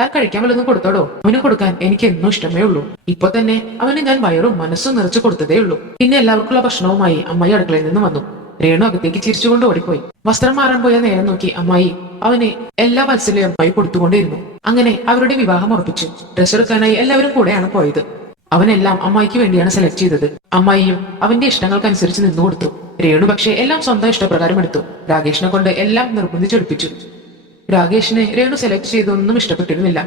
താൻ കഴിക്കാൻ വല്ലതും കൊടുത്തോടോ. അവന് കൊടുക്കാൻ എനിക്ക് എന്നും ഇഷ്ടമേ ഉള്ളൂ. ഇപ്പൊ തന്നെ അവന് ഞാൻ വയറും മനസ്സും നിറച്ചു കൊടുത്തതേ ഉള്ളൂ. പിന്നെ എല്ലാവർക്കുള്ള ഭക്ഷണവുമായി അമ്മായി അടുക്കളയിൽ നിന്ന് വന്നു. രേണു അകത്തേക്ക് ചിരിച്ചുകൊണ്ട് ഓടിപ്പോയി. വസ്ത്രം മാറാൻ പോയ നേരം നോക്കി അമ്മായി അവന് എല്ലാ വാത്സല്യം അമ്മായി കൊടുത്തുകൊണ്ടേയിരുന്നു. അങ്ങനെ അവരുടെ വിവാഹം ഉറപ്പിച്ചു. ഡ്രസ് എടുക്കാനായി എല്ലാവരും കൂടെയാണ് പോയത്. അവനെല്ലാം അമ്മായിക്ക് വേണ്ടിയാണ് സെലക്ട് ചെയ്തത്. അമ്മായിയും അവന്റെ ഇഷ്ടങ്ങൾക്കനുസരിച്ച് നിന്നു കൊടുത്തു. രേണു പക്ഷേ എല്ലാം സ്വന്തം ഇഷ്ടപ്രകാരം എടുത്തു. രാകേഷിനെ കൊണ്ട് എല്ലാം നിർബന്ധിച്ചെടുപ്പിച്ചു. രാകേഷിനെ രേണു സെലക്ട് ചെയ്തൊന്നും ഇഷ്ടപ്പെട്ടിരുന്നില്ല.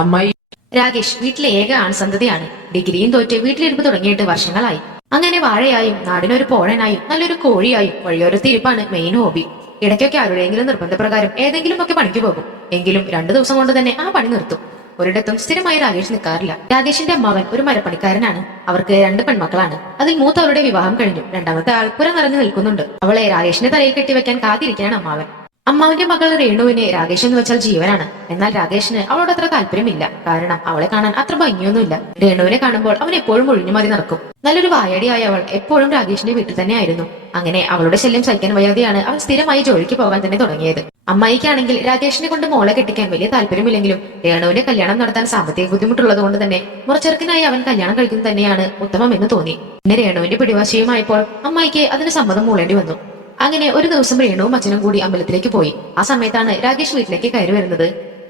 അമ്മായി രാകേഷ് വീട്ടിലെ ഏക ആൺസന്തതിയാണ്. ഡിഗ്രിയും തോറ്റ് വീട്ടിലിരിപ്പ് തുടങ്ങിയിട്ട് വർഷങ്ങളായി. അങ്ങനെ വാഴയായും നാടിനൊരു പോഴനായും നല്ലൊരു കോഴിയായും വഴിയോരത്തിരിപ്പാണ് മെയിൻ ഹോബി. ഇടയ്ക്കൊക്കെ ആരുടെയെങ്കിലും നിർബന്ധപ്രകാരം ഏതെങ്കിലും ഒക്കെ പണിക്ക് പോകും. എങ്കിലും 2 ദിവസം കൊണ്ട് തന്നെ ആ പണി നിർത്തും. ഒരിടത്തും സ്ഥിരമായി രാകേഷ് നിൽക്കാറില്ല. രാകേഷിന്റെ അമ്മാവൻ ഒരു മരപ്പണിക്കാരനാണ്. അവർക്ക് 2 പെൺമക്കളാണ്. അതിൽ മൂത്തവരുടെ വിവാഹം കഴിഞ്ഞു. രണ്ടാമത്തെ ആൾ പുര നിറഞ്ഞു നിൽക്കുന്നുണ്ട്. അവളെ രാകേഷിന്റെ തലയിൽ കെട്ടിവെക്കാൻ കാത്തിരിക്കുകയാണ് അമ്മാവൻ. അമ്മാവിന്റെ മകൾ രേണുവിന് രാകേഷ് എന്ന് വെച്ചാൽ ജീവനാണ്. എന്നാൽ രാകേഷിന് അവളോട് അത്ര താല്പര്യമില്ല. കാരണം അവളെ കാണാൻ അത്ര ഭംഗിയൊന്നുമില്ല. രേണുവിനെ കാണുമ്പോൾ അവൻ എപ്പോഴും ഒഴിഞ്ഞു മതി നടക്കും. നല്ലൊരു വായടിയായ അവൾ എപ്പോഴും രാകേഷിന്റെ വീട്ടിൽ തന്നെയായിരുന്നു. അങ്ങനെ അവളുടെ ശല്യം സഹിക്കാൻ വയ്യാതെയാണ് അവൻ സ്ഥിരമായി ജോലിക്ക് പോകാൻ തന്നെ തുടങ്ങിയത്. അമ്മായിക്കാണെങ്കിൽ രാകേഷിനെ കൊണ്ട് മോളെ കെട്ടിക്കാൻ വലിയ താല്പര്യമില്ലെങ്കിലും രേണുവിന്റെ കല്യാണം നടത്താൻ സാമ്പത്തിക ബുദ്ധിമുട്ടുള്ളത് കൊണ്ട് തന്നെ മുറച്ചെറുക്കിനായി അവൻ കല്യാണം കഴിക്കുന്നത് തന്നെയാണ് ഉത്തമം എന്ന് തോന്നി. പിന്നെ രേണുവിന്റെ പിടിവാശിയുമായപ്പോൾ അമ്മായിക്ക് അതിന് സമ്മതം മൂളേണ്ടി വന്നു. അങ്ങനെ ഒരു ദിവസം രേണുവും അച്ഛനും കൂടി അമ്പലത്തിലേക്ക് പോയി. ആ സമയത്താണ് രാകേഷ് വീട്ടിലേക്ക് കയറി വരുന്നത്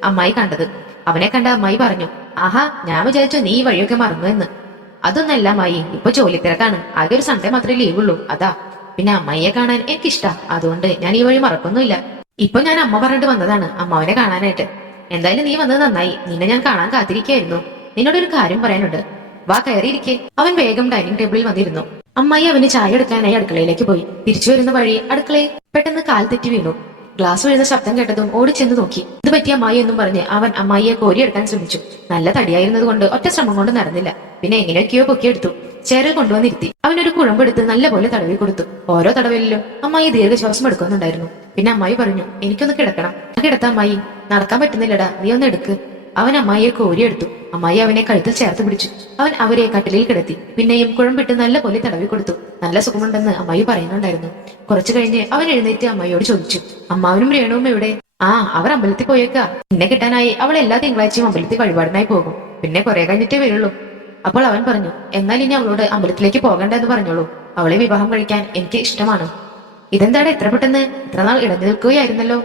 അമ്മായി കണ്ടത്. അവനെ കണ്ട അമ്മായി പറഞ്ഞു, ആഹാ, ഞാൻ വിചാരിച്ചു നീ ഈ വഴിയൊക്കെ മറന്നു എന്ന്. അതൊന്നല്ല അമ്മായി, ഇപ്പൊ ജോലി തിരക്കാണ്. ആകെ ഒരു സൺഡേ മാത്രമേ ലീവുള്ളൂ, അതാ. പിന്നെ അമ്മായിയെ കാണാൻ എനിക്കിഷ്ടാ, അതുകൊണ്ട് ഞാൻ ഈ വഴി മറക്കൊന്നുമില്ല. ഇപ്പൊ ഞാൻ അമ്മ പറഞ്ഞിട്ട് വന്നതാണ് അമ്മാവനെ കാണാനായിട്ട്. എന്തായാലും നീ വന്നത് നന്നായി. നിന്നെ ഞാൻ കാണാൻ കാത്തിരിക്കായിരുന്നു. നിന്നോടൊരു കാര്യം പറയാനുണ്ട്. വാ, കയറിയിരിക്കെ. അവൻ വേഗം ഡൈനിങ് ടേബിളിൽ വന്നിരുന്നു. അമ്മായി അവന് ചായ എടുക്കാനായി അടുക്കളയിലേക്ക് പോയി. തിരിച്ചു വരുന്ന വഴി അടുക്കളയിൽ പെട്ടെന്ന് കാൽ തെറ്റി വീണു. ഗ്ലാസ് വീഴുന്ന ശബ്ദം കേട്ടതും ഓടിച്ചെന്ന് നോക്കി. ഇത് പറ്റിയ അമ്മായി എന്നും പറഞ്ഞ് അവൻ അമ്മായിയെ കോരിയെടുക്കാൻ ശ്രമിച്ചു. നല്ല തടിയായിരുന്നത് കൊണ്ട് ഒറ്റ ശ്രമം കൊണ്ട് നടന്നില്ല. പിന്നെ എങ്ങനെയൊക്കെയോ പൊക്കിയെടുത്തു. ചേരൽ കൊണ്ടുവന്നിരുത്തി. അവനൊരു കുഴമ്പെടുത്ത് നല്ലപോലെ തടവി കൊടുത്തു. ഓരോ തടവലിലും അമ്മായി ദീർഘശ്വാസം എടുക്കുന്നുണ്ടായിരുന്നു. പിന്നെ അമ്മായി പറഞ്ഞു, എനിക്കൊന്ന് കിടക്കണം. കിടത്താം അമ്മായി, നടക്കാൻ പറ്റുന്നില്ലടാ, നീ ഒന്ന് എടുക്ക്. അവൻ അമ്മായിയെ കോരിയെടുത്തു. അമ്മായി അവനെ കഴുത്തിൽ ചേർത്ത് പിടിച്ചു. അവൻ അവരെ കട്ടിലിൽ കിടത്തി. പിന്നെയും കുഴമ്പിട്ട് നല്ലപോലെ തടവി കൊടുത്തു. നല്ല സുഖമുണ്ടെന്ന് അമ്മായി പറയുന്നുണ്ടായിരുന്നു. കുറച്ചു കഴിഞ്ഞ് അവൻ എഴുന്നേറ്റ് അമ്മായിയോട് ചോദിച്ചു, അമ്മാവനും രേണുവും എവിടെ? ആ, അവർ അമ്പലത്തിൽ പോയേക്കാ. നിന്നെ കിട്ടാനായി അവൾ എല്ലാ തിങ്കളാഴ്ചയും അമ്പലത്തിൽ വഴിപാടിനായി പോകും. പിന്നെ കുറെ കഴിഞ്ഞിട്ടേ വരുള്ളൂ. അപ്പോൾ അവൻ പറഞ്ഞു, എന്നാൽ ഇനി അവളോട് അമ്പലത്തിലേക്ക് പോകണ്ട എന്ന് പറഞ്ഞോളൂ. അവളെ വിവാഹം കഴിക്കാൻ എനിക്ക് ഇഷ്ടമാണ്. ഇതെന്താടെ എത്ര പെട്ടെന്ന്? ഇത്ര നാൾ ഇടഞ്ഞു നിൽക്കുകയായിരുന്നല്ലോ.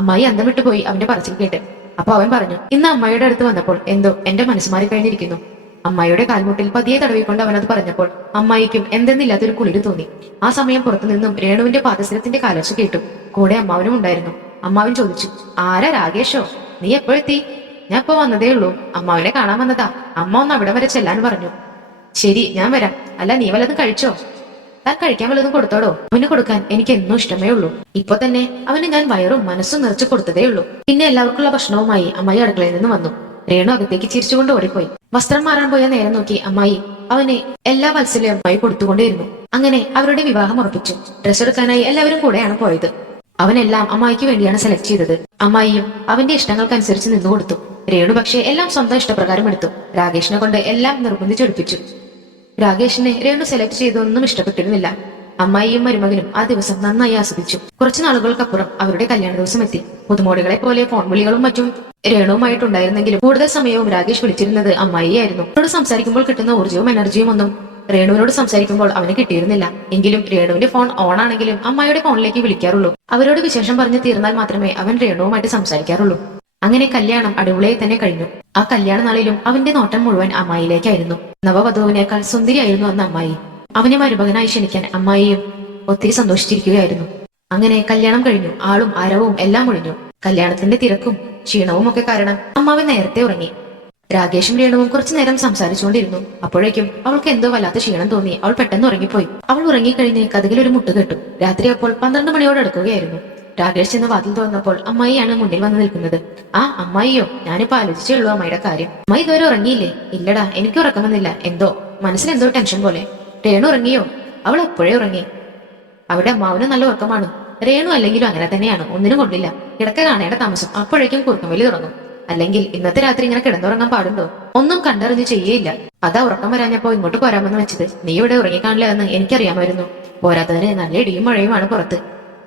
അമ്മായി അന്തം വിട്ടുപോയി അവന്റെ പറച്ചിൽ കേട്ട്. അപ്പൊ അവൻ പറഞ്ഞു, ഇന്ന് അമ്മായിയുടെ അടുത്ത് വന്നപ്പോൾ എന്തോ എന്റെ മനസ്സ് മാറി കഴിഞ്ഞിരിക്കുന്നു. അമ്മായിയുടെ കാൽമുട്ടിൽ പതിയെ തടവിക്കൊണ്ട് അവനത് പറഞ്ഞപ്പോൾ അമ്മായിക്കും എന്തെന്നില്ലാത്തൊരു കുളിര് തോന്നി. ആ സമയം പുറത്തു നിന്നും രേണുവിന്റെ പാദസരത്തിന്റെ കാലൊച്ച കേട്ടു. കൂടെ അമ്മാവനും ഉണ്ടായിരുന്നു. അമ്മാവൻ ചോദിച്ചു, ആരാ, രാകേഷോ? നീ എപ്പോഴെത്തി? ഞാൻ ഇപ്പൊ വന്നതേ ഉള്ളൂ. അമ്മാവനെ കാണാൻ വന്നതാ. അമ്മ ഒന്ന് അവിടെ വരെ ചെല്ലാൻ പറഞ്ഞു. ശരി, ഞാൻ വരാം. അല്ല, നീ വല്ലതും കഴിച്ചോ? താൻ കഴിക്കാൻ വല്ലതും കൊടുത്തോടോ. അവന് കൊടുക്കാൻ എനിക്ക് എന്നും ഇഷ്ടമേ ഉള്ളൂ. ഇപ്പൊ തന്നെ അവന് ഞാൻ വയറും മനസ്സും നിറച്ചു കൊടുത്തതേ ഉള്ളൂ. പിന്നെ എല്ലാവർക്കുള്ള ഭക്ഷണവുമായി അമ്മായി അടുക്കളയിൽ നിന്ന് വന്നു. രേണു അകത്തേക്ക് ചിരിച്ചുകൊണ്ട് ഓടിപ്പോയി. വസ്ത്രം മാറാൻ പോയ നേരം നോക്കി അമ്മായി അവന് എല്ലാ വാത്സല്യം അമ്മായി കൊടുത്തുകൊണ്ടേയിരുന്നു. അങ്ങനെ അവരുടെ വിവാഹം ഉറപ്പിച്ചു. ഡ്രസ് എടുക്കാനായി എല്ലാവരും കൂടെയാണ് പോയത്. അവനെല്ലാം അമ്മായിക്ക് വേണ്ടിയാണ് സെലക്ട് ചെയ്തത്. അമ്മായിയും അവന്റെ ഇഷ്ടങ്ങൾക്കനുസരിച്ച് നിന്നു കൊടുത്തു. രേണു പക്ഷേ എല്ലാം സ്വന്തം ഇഷ്ടപ്രകാരം എടുത്തു. രാകേഷിനെ കൊണ്ട് എല്ലാം നിർബന്ധിച്ചെടുപ്പിച്ചു. രാകേഷിനെ രേണു സെലക്ട് ചെയ്തൊന്നും ഇഷ്ടപ്പെട്ടിരുന്നില്ല. അമ്മായിയും മരുമകനും ആ ദിവസം നന്നായി ആസ്വദിച്ചു. കുറച്ചു നാളുകൾക്കപ്പുറം അവരുടെ കല്യാണ ദിവസം എത്തി. പുതുമോടികളെ പോലെ ഫോൺ വിളികളും മറ്റും രേണുവുമായിട്ടുണ്ടായിരുന്നെങ്കിലും കൂടുതൽ സമയവും രാകേഷ് വിളിച്ചിരുന്നത് അമ്മായിയായിരുന്നു. അവരോട് സംസാരിക്കുമ്പോൾ കിട്ടുന്ന ഊർജ്ജവും എനർജിയും ഒന്നും രേണുവിനോട് സംസാരിക്കുമ്പോൾ അവന് കിട്ടിയിരുന്നില്ല. എങ്കിലും രേണുവിന്റെ ഫോൺ ഓൺ ആണെങ്കിലും അമ്മായിയുടെ ഫോണിലേക്ക് വിളിക്കാറുള്ളൂ. അവരോട് വിശേഷം പറഞ്ഞു തീർന്നാൽ മാത്രമേ അവൻ രേണുവുമായിട്ട് സംസാരിക്കാറുള്ളൂ. അങ്ങനെ കല്യാണം അടിപൊളിയായി തന്നെ കഴിഞ്ഞു. ആ കല്യാണ നാളിലും അവന്റെ നോട്ടം മുഴുവൻ അമ്മായിയിലേക്കായിരുന്നു. നവവധുവിനേക്കാൾ സുന്ദരിയായിരുന്നു അന്ന് അമ്മായി. അവനെ മരുമകനായി ക്ഷണിക്കാൻ അമ്മായിയും ഒത്തിരി സന്തോഷിച്ചിരിക്കുകയായിരുന്നു. അങ്ങനെ കല്യാണം കഴിഞ്ഞു. ആളും ആരവവും എല്ലാം ഒഴിഞ്ഞു. കല്യാണത്തിന്റെ തിരക്കും ക്ഷീണവും ഒക്കെ കാരണം അമ്മാവൻ നേരത്തെ ഉറങ്ങി. രാകേഷും രേണുവും കുറച്ചു നേരം സംസാരിച്ചുകൊണ്ടിരുന്നു. അപ്പോഴേക്കും അവൾക്ക് എന്തോ വല്ലാത്ത ക്ഷീണം തോന്നി. അവൾ പെട്ടെന്ന് ഉറങ്ങിപ്പോയി. അവൾ ഉറങ്ങിക്കഴിഞ്ഞ് കഥകിലൊരു മുട്ട് കേട്ടു. രാത്രി അപ്പോൾ 12 മണിയോട് അടുക്കുകയായിരുന്നു. രാകേഷ് ചെന്ന് വാതിൽ തുറന്നപ്പോൾ അമ്മായിയാണ് മുന്നിൽ വന്ന് നിൽക്കുന്നത്. ആ, അമ്മായിയോ? ഞാനിപ്പോ ആലോചിച്ചേ ഉള്ളൂ അമ്മയുടെ കാര്യം. അമ്മായി ഇതുവരെ ഉറങ്ങിയില്ലേ? ഇല്ലടാ, എനിക്ക് ഉറക്കം വന്നില്ല. എന്തോ മനസ്സിലെന്തോ ടെൻഷൻ പോലെ. രേണു ഉറങ്ങിയോ? അവൾ എപ്പോഴേ ഉറങ്ങി. അവിടെ അമ്മാവനും നല്ല ഉറക്കമാണ്. രേണു അല്ലെങ്കിലും അങ്ങനെ തന്നെയാണ്, ഒന്നിനും കൊണ്ടില്ല. കിടക്ക കാണേണ്ട താമസം. അപ്പോഴേക്കും കുറുക്കം വലി തുടങ്ങും. അല്ലെങ്കിൽ ഇന്നത്തെ രാത്രി ഇങ്ങനെ കിടന്നുറങ്ങാൻ പാടുണ്ടോ? ഒന്നും കണ്ടറിഞ്ഞ് ചെയ്യേയില്ല. അതാ ഉറക്കം വരാഞ്ഞപ്പോ ഇങ്ങോട്ട് പോരാമെന്ന് വെച്ചത്. നീ ഇവിടെ ഉറങ്ങിക്കാണില്ല എന്ന് എനിക്കറിയാമായിരുന്നു. പോരാത്തതിന് നല്ല ഇടിയും മഴയുമാണ് പുറത്ത്.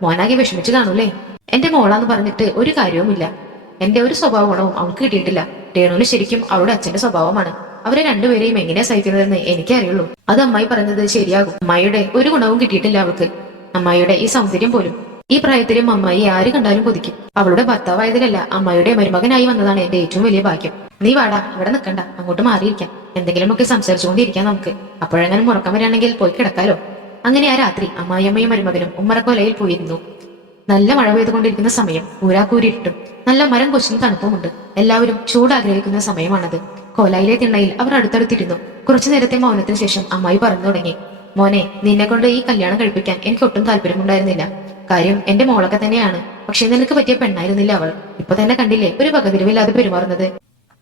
മോനാകെ വിഷമിച്ചു കാണൂലേ? എന്റെ മോളാന്ന് പറഞ്ഞിട്ട് ഒരു കാര്യവുമില്ല. എന്റെ ഒരു സ്വഭാവ ഗുണവും അവൾക്ക് കിട്ടിയിട്ടില്ല. രേണുവിന് ശരിക്കും അവളുടെ അച്ഛന്റെ സ്വഭാവമാണ്. അവരെ രണ്ടുപേരെയും എങ്ങനെയാ സഹിക്കുന്നതെന്ന് എനിക്കേ അറിയുള്ളൂ. അത് അമ്മായി പറഞ്ഞത് ശരിയാകും. അമ്മായിയുടെ ഒരു ഗുണവും കിട്ടിയിട്ടില്ല അവൾക്ക്. അമ്മായിയുടെ ഈ സൗന്ദര്യം പോലും. ഈ പ്രായത്തിലും അമ്മായി ആര് കണ്ടാലും കൊതിക്കും. അവളുടെ ഭർത്താവായതിലല്ല, അമ്മായിയുടെ മരുമകനായി വന്നതാണ് എന്റെ ഏറ്റവും വലിയ ഭാഗ്യം. നീ വാടാ, ഇവിടെ നിൽക്കണ്ട, അങ്ങോട്ട് മാറിയിരിക്കാം. എന്തെങ്കിലുമൊക്കെ സംസാരിച്ചുകൊണ്ടിരിക്കാം നമുക്ക്. അപ്പോഴെങ്ങനെ ഉറക്കം വരികയാണെങ്കിൽ പോയി കിടക്കാലോ. അങ്ങനെ ആ രാത്രി അമ്മായിയമ്മയും മരുമകനും ഉമ്മറക്കൊലയിൽ പോയിരുന്നു. നല്ല മഴ പെയ്തുകൊണ്ടിരിക്കുന്ന സമയം, ഊരാക്കൂരിട്ടും നല്ല മരം കൊച്ചിന് തണുപ്പുമുണ്ട്. എല്ലാവരും ചൂടാഗ്രഹിക്കുന്ന സമയമാണത്. കോലായിലെ തിണ്ണയിൽ അവർ അടുത്തടുത്തിരുന്നു. കുറച്ചു നേരത്തെ മൗനത്തിന് ശേഷം അമ്മായി പറഞ്ഞു തുടങ്ങി. മോനെ, നിന്നെ കൊണ്ട് ഈ കല്യാണം കഴിപ്പിക്കാൻ എനിക്ക് ഒട്ടും താല്പര്യമുണ്ടായിരുന്നില്ല. കാര്യം എന്റെ മോളൊക്കെ തന്നെയാണ്. പക്ഷെ നിനക്ക് പറ്റിയ പെണ്ണായിരുന്നില്ല അവൾ. ഇപ്പൊ തന്നെ കണ്ടില്ലേ ഒരു വകതിരിവില്ലാതെ പെരുമാറുന്നത്.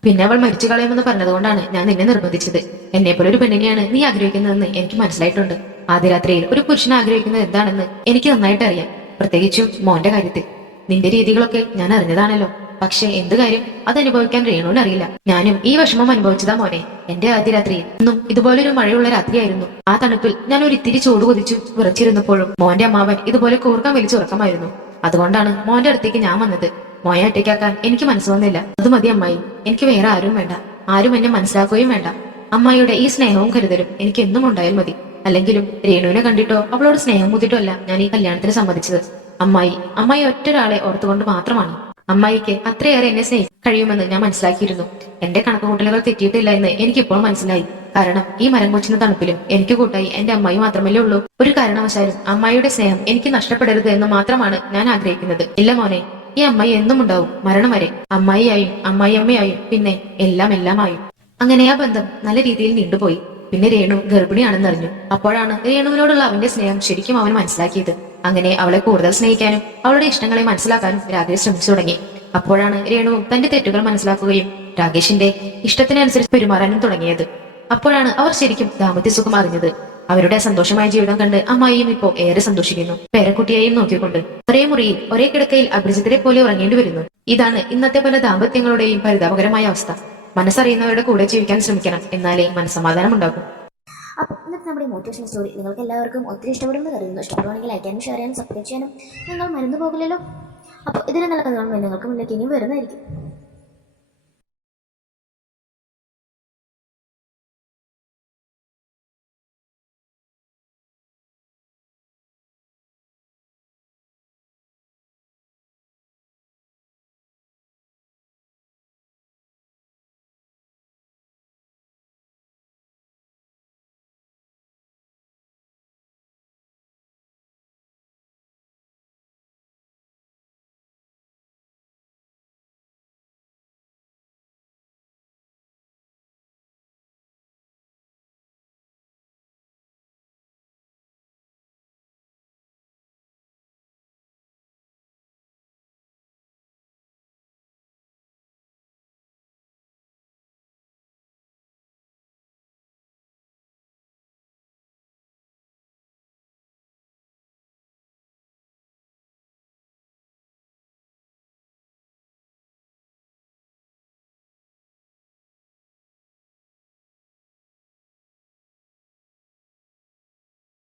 പിന്നെ അവൾ മരിച്ചു കളയുമെന്ന് പറഞ്ഞതുകൊണ്ടാണ് ഞാൻ നിന്നെ നിർബന്ധിച്ചത്. എന്നെപ്പോലെ ഒരു പെണ്ണിനെയാണ് നീ ആഗ്രഹിക്കുന്നതെന്ന് എനിക്ക് മനസ്സിലായിട്ടുണ്ട്. ആദ്യ രാത്രിയിൽ ഒരു പുരുഷൻ ആഗ്രഹിക്കുന്നത് എന്താണെന്ന് എനിക്ക് നന്നായിട്ട് അറിയാം. പ്രത്യേകിച്ചും മോന്റെ കാര്യത്തിൽ. നിന്റെ രീതികളൊക്കെ ഞാൻ അറിഞ്ഞതാണല്ലോ. പക്ഷെ എന്ത് കാര്യം, അത് അനുഭവിക്കാൻ രേണുവിന് അറിയില്ല. ഞാനും ഈ വിഷമം അനുഭവിച്ചതാ മോനെ. എന്റെ ആദ്യ രാത്രിയിൽ ഇന്നും ഇതുപോലൊരു മഴയുള്ള രാത്രിയായിരുന്നു. ആ തണുപ്പിൽ ഞാൻ ഒരു ഇത്തിരി ചൂട് കൊതിച്ചു വിറച്ചിരുന്നപ്പോഴും മോന്റെ അമ്മാവൻ ഇതുപോലെ കൂർക്കം വലിച്ചുറക്കമായിരുന്നു. അതുകൊണ്ടാണ് മോന്റെ അടുത്തേക്ക് ഞാൻ വന്നത്. മോയെ ഒറ്റയ്ക്കാക്കാൻ എനിക്ക് മനസ്സ് വന്നില്ല. അത് മതി അമ്മായി, എനിക്ക് വേറെ ആരും വേണ്ട. ആരും എന്നെ മനസ്സിലാക്കുകയും വേണ്ട. അമ്മായിയുടെ ഈ സ്നേഹവും കരുതലും എനിക്ക് എന്നും ഉണ്ടായാൽ മതി. അല്ലെങ്കിലും രേണുവിനെ കണ്ടിട്ടോ അവളോട് സ്നേഹം മുതിട്ടോ അല്ല ഞാൻ ഈ കല്യാണത്തിന് സമ്മതിച്ചത്. അമ്മായി ഒറ്റൊരാളെ ഓർത്തുകൊണ്ട് മാത്രമാണ്. അമ്മായിക്ക് അത്രയേറെ എന്നെ സ്നേഹിക്കാൻ കഴിയുമെന്ന് ഞാൻ മനസ്സിലാക്കിയിരുന്നു. എന്റെ കണക്കുകൂട്ടലുകൾ തെറ്റിയിട്ടില്ല എന്ന് എനിക്കിപ്പോൾ മനസ്സിലായി. കാരണം ഈ മരം കൊച്ചുന്ന തണുപ്പിലും എനിക്ക് കൂട്ടായി എന്റെ അമ്മായി മാത്രമല്ലേ ഉള്ളൂ. ഒരു കാരണവശാലും അമ്മായിയുടെ സ്നേഹം എനിക്ക് നഷ്ടപ്പെടരുത് എന്ന് മാത്രമാണ് ഞാൻ ആഗ്രഹിക്കുന്നത്. ഇല്ല മോനെ, ഈ അമ്മായി എന്നും ഉണ്ടാവും, മരണം വരെ. അമ്മായിയായും അമ്മായിയമ്മയായും പിന്നെ എല്ലാമായും. അങ്ങനെ ആ ബന്ധം നല്ല രീതിയിൽ നീണ്ടുപോയി. പിന്നെ രേണു ഗർഭിണിയാണെന്നറിഞ്ഞു. അപ്പോഴാണ് രേണുവിനോടുള്ള അവന്റെ സ്നേഹം ശരിക്കും അവൻ മനസ്സിലാക്കിയത്. അങ്ങനെ അവളെ കൂടുതൽ സ്നേഹിക്കാനും അവളുടെ ഇഷ്ടങ്ങളെ മനസ്സിലാക്കാനും രാകേഷ് ശ്രമിച്ചു തുടങ്ങി. അപ്പോഴാണ് രേണുവും തന്റെ തെറ്റുകൾ മനസ്സിലാക്കുകയും രാകേഷിന്റെ ഇഷ്ടത്തിനനുസരിച്ച് പെരുമാറാനും തുടങ്ങിയത്. അപ്പോഴാണ് അവർ ശരിക്കും ദാമ്പത്യ സുഖം അറിഞ്ഞത്. അവരുടെ സന്തോഷമായ ജീവിതം കണ്ട് അമ്മായിയും ഇപ്പോൾ ഏറെ സന്തോഷിക്കുന്നു. പേരക്കുട്ടിയെയും നോക്കിക്കൊണ്ട് ഒരേ മുറിയിൽ ഒരേ കിടക്കയിൽ അപരിചിതരെ പോലെ ഉറങ്ങേണ്ടി വരുന്നു. ഇതാണ് ഇന്നത്തെ പല ദാമ്പത്യങ്ങളുടെയും പരിതാപകരമായ അവസ്ഥ. മനസ്സറിയുന്നവരുടെ കൂടെ ജീവിക്കാൻ ശ്രമിക്കണം, എന്നാലേ മനസ്സമാധാനം ഉണ്ടാകും. അപ്പോൾ ഇന്നത്തെ നമ്മുടെ മോട്ടിവേഷണൽ സ്റ്റോറി നിങ്ങൾക്ക് എല്ലാവർക്കും ഒത്തിരി ഇഷ്ടപ്പെടുമെന്ന് കരുതുന്നു. ഇഷ്ടപ്പെടുവാണെങ്കിൽ ലൈക്ക് ചെയ്യാനും ഷെയർ ചെയ്യാനും സബ്സ്ക്രൈബ് ചെയ്യാനും നിങ്ങൾ മറന്നു പോകില്ലല്ലോ. അപ്പോൾ ഇതിന് നല്ല കഥകൾ നിങ്ങൾക്ക് മുന്നിലേക്ക് ഇനിയും വരുന്നതായിരിക്കും.